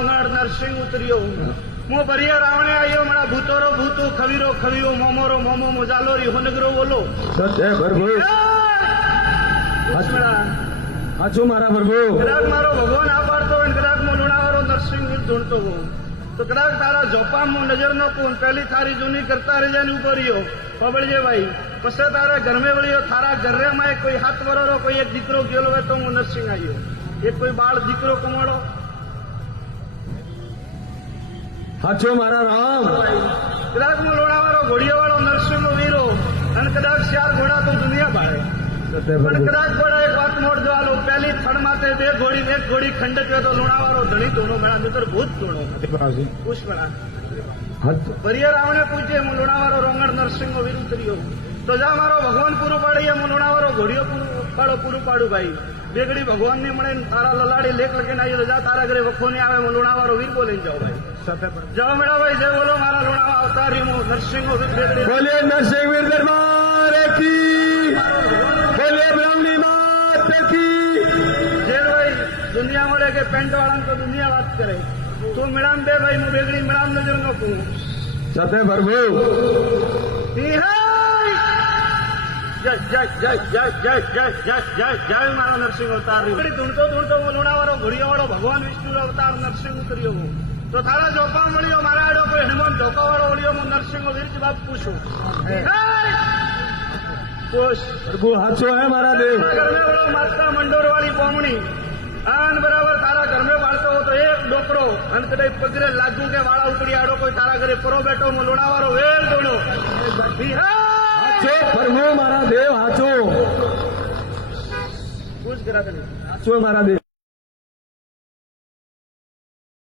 રોંગણ નરસિંહ ઉતર્યો મો ભરિયા રાવણે આવ્યો મારા ભૂતોરો ભૂતું ખવીરો ખવીઓ મોમોરો મોમો મોજાલોરી હોનગરો બોલો સત્ય પ્રભુ હાચું મારા પ્રભુ કદાચ મારો ભગવાન આ પાડતો હોય કદાચ મો લુણાવાળો નરસિંહ ધૂણતો હોઉં તો કદાચ તારા જોપામાં નજર નો પૂન પહેલી થારી જૂની કરતા રેજાની ઉપર રહ્યો પબળજે ભાઈ પછી તારા ઘરમે વળ્યો થારા ઘરેમાં કોઈ હાથ વરોરો કોઈ એક દીકરો ગયેલો હોય તો હું નરસિંહ આવ્યો એક કોઈ બાળ દીકરો કમાડો હાચું મારા રામ કદાચ હું લોણાવાળો ઘોડિયાવાળો નરસિંહ નો વીરો અને કદાચ 4 ઘોડા તો દુનિયા ભાડે પણ કદાચ ઘોડા એક વાત મોડજો આલો પહેલી થડ માથે 2 ઘોડી ને 1 ઘોડી ખંડ થયો તો લોણાવાળો ધણી ધૂણો મેળા મિત્ર ભૂત ધૂણો પુષ્પણા ભરિયા રાવણે પૂછે હું લોણાવાળો રોંગણ નરસિંહ નો વીર ઉતર્યો તો જા મારો ભગવાન પૂરું પાડીએ હું લોણાવાળો ઘોડિયો પૂરું પાડું ભાઈ બેગડી ભગવાન ને મળે તારા લલાડી લેખ લખીને આવી જા તારા ઘરે વખો નહીં આવે હું લોણાવાળો વીર બોલીને જાઉં ભાઈ જાઓ મેળા ભાઈ જય બોલો મારા લોણાવા અવતારી હું નરસિંહ નો વીર બેગડી બોલે નરસિંહ વીર દરબાર કી બોલે બ્રાહ્મણી માત કી જે ભાઈ દુનિયા મળે કે પેન્ટ વાળા તો દુનિયા વાત કરે તું મેળામ બે ભાઈ હું બેગડી મેળામ નજર નો કહું સત્ય પ્રભુ જય જય જય જય જય જય જય જય જય મારો નરસિંહ અવતાર ધૂણતો ધૂણતો હું લુણાવાળો ઘોડિયાવાળો ભગવાન વિષ્ણુ અવતાર નરસિંહ ઉતર્યો હું તો તારા જોપા મળ્યો મારા આડો કોઈ હનુમાન ધોકાવાળો મળ્યો હું નરસિંહ વીરજ બાપ પૂછું પૂછ પ્રભુ હાચો હે મારા દેવ ઘરમે વળો માતા મંડોર વાળી પોમણી આન બરાબર તારા ઘરમે વાળતો હો તો એક ડોકરો અને કદાચ પગરે લાગુ કે વાળા ઉપડી આડો કોઈ તારા ઘરે પરો બેઠો હું લુણાવાળો વેલ દોડો હાચો પ્રભુ મારા દેવ હાચો પૂછ કરા તને હાચો મારા દેવ